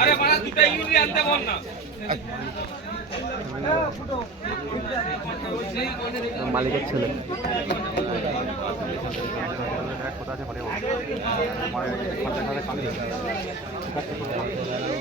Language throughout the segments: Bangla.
আরে মারা দুটা ইউরিয়া আনতে বল না। মালিকের ছেলে। চল বাস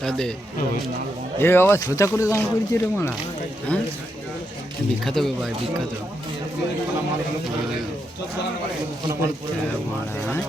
কাদে এ বাবা সোজা করে দাম করেছি রে মারা হ্যাঁ? বিখ্যাত ভাই, বিখ্যাত। মারা হ্যাঁ।